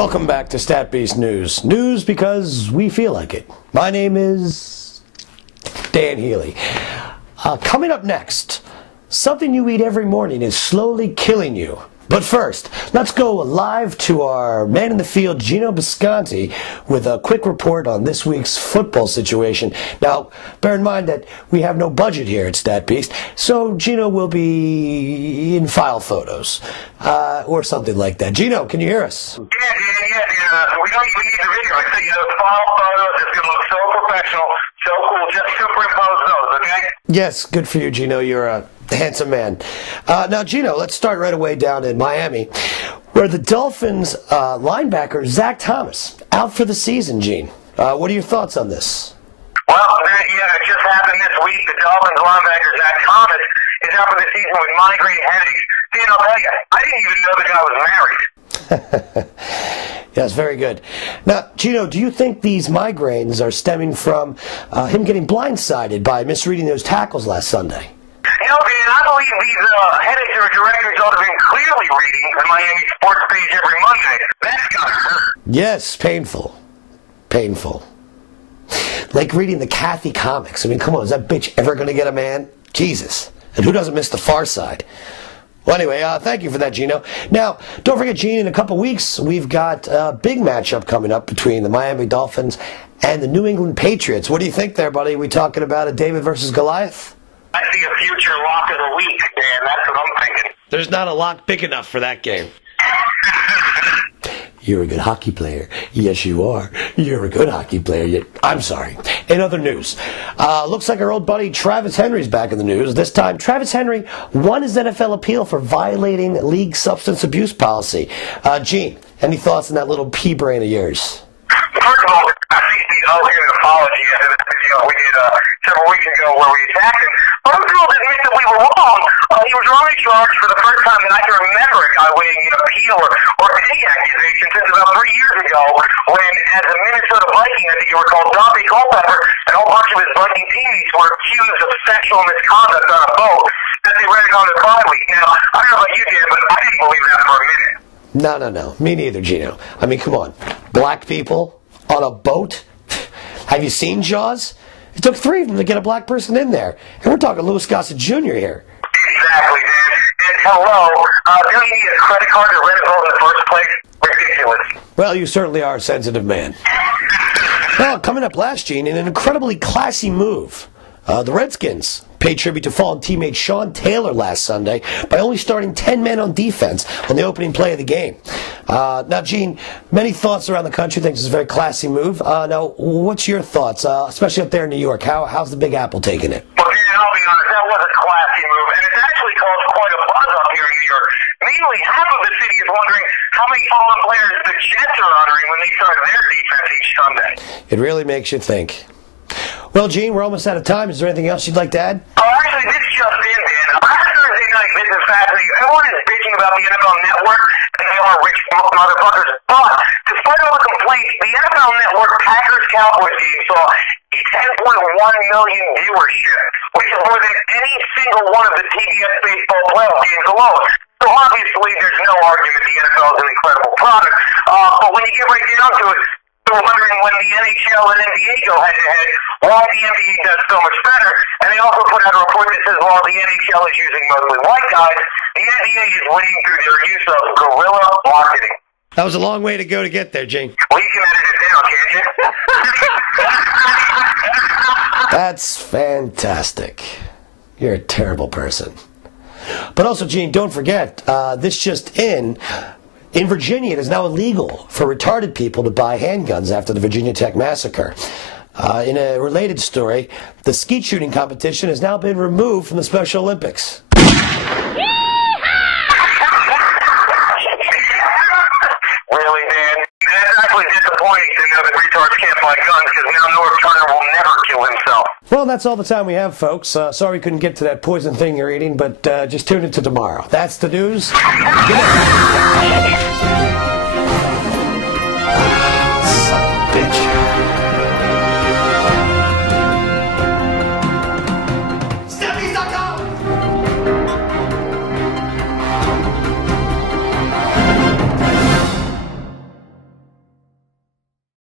Welcome back to Statbeast News. News because we feel like it. My name is Dan Healy. Coming up next, something you eat every morning is slowly killing you. But first, let's go live to our man in the field, Geno with a quick report on this week's football situation. Now, bear in mind that we have no budget here at Statbeast, so Geno will be in file photos, or something like that. Geno, can you hear us? Yeah. We don't even need the video. I said, file photos. It's going to look so professional, so cool. Just superimpose those, okay? Yes, good for you, Geno. You're a handsome man. Now, Geno, let's start right away down in Miami, where the Dolphins linebacker Zach Thomas out for the season. Gene, what are your thoughts on this? Well, it just happened this week. The Dolphins linebacker Zach Thomas is out for the season with migraine headaches. Dan, I'll tell you, I didn't even know the guy was married. Yes, very good. Now, Geno, do you think these migraines are stemming from him getting blindsided by misreading those tackles last Sunday? Dan, I believe these headaches or directors ought to have been clearly reading the Miami Sports page every Monday. That's gotta hurt. Yes, painful. Painful. Like reading the Kathy comics. I mean, come on, is that bitch ever going to get a man? Jesus. And who doesn't miss the Far Side? Well, anyway, thank you for that, Geno. Now, don't forget, Gene, in a couple weeks, we've got a big matchup coming up between the Miami Dolphins and the New England Patriots. What do you think there, buddy? Are we talking about a David versus Goliath? I see a future lock of the week, Dan. That's what I'm thinking. There's not a lock big enough for that game. You're a good hockey player. Yes, you are. You're a good hockey player. I'm sorry. In other news, looks like our old buddy Travis Henry's back in the news. This time, Travis Henry won his NFL appeal for violating league substance abuse policy. Gene, any thoughts on that little pea brain of yours? First of all, I think he owes him an apology after the video we did several weeks ago where we attacked him. But I'm thrilled to admit that we were wrong. He was wrongly charged for the first time that I can remember a guy winning an appeal or any accusation since about 3 years ago when, as a Minnesota Viking, I think you were called Dante Culpepper, and a whole bunch of his Viking teammates were accused of sexual misconduct on a boat that they rented on their bye week. Now, I don't know about you, Dan, but I didn't believe that for a minute. No. Me neither, Geno. I mean, come on. Black people on a boat? Have you seen Jaws? It took 3 of them to get a black person in there. And we're talking Louis Gossett Jr. here. Exactly, Dan. And hello, don't you need a credit card to rent a boat in the first place? Ridiculous. Well, you certainly are a sensitive man. Well, coming up last, Gene, in an incredibly classy move, the Redskins paid tribute to fallen teammate Sean Taylor last Sunday by only starting 10 men on defense on the opening play of the game. Now, Gene, many thoughts around the country think this is a very classy move. Now, what's your thoughts, especially up there in New York? How's the Big Apple taking it? Well, Dan, I'll be honest, that was a classy move, and it's actually caused quite a buzz up here in New York. Mainly, half of the city is wondering how many fallen players the Jets are honoring when they start their defense each Sunday. It really makes you think. Well, Gene, we're almost out of time. Is there anything else you'd like to add? Oh, actually, this just in, Dan. Last Thursday night, this is fascinating. Everyone is bitching about the NFL Network, and they are rich motherfuckers. But, despite all the complaints, the NFL Network Packers-Cowboys game saw a 10.1 million viewership, which is more than any single one of the TBS baseball playoff games alone. So obviously, there's no argument the NFL is an incredible product. But when you get right down to it, we're wondering when the NHL and NBA go head-to-head, why the NBA does so much better. And they also put out a report that says while the NHL is using mostly white guys, the NBA is winning through their use of guerrilla marketing. That was a long way to go to get there, Gene. Well, you can edit it down, can't you? That's fantastic. You're a terrible person. But also, Gene, don't forget, this just in Virginia, it is now illegal for retarded people to buy handguns after the Virginia Tech massacre. In a related story, the skeet shooting competition has now been removed from the Special Olympics. Really, Dan? That's actually disappointing to know that retards can't buy guns because now North Turner will never kill himself. Well, that's all the time we have, folks. Sorry we couldn't get to that poison thing you're eating, but just tune in to tomorrow. That's the news. Good night.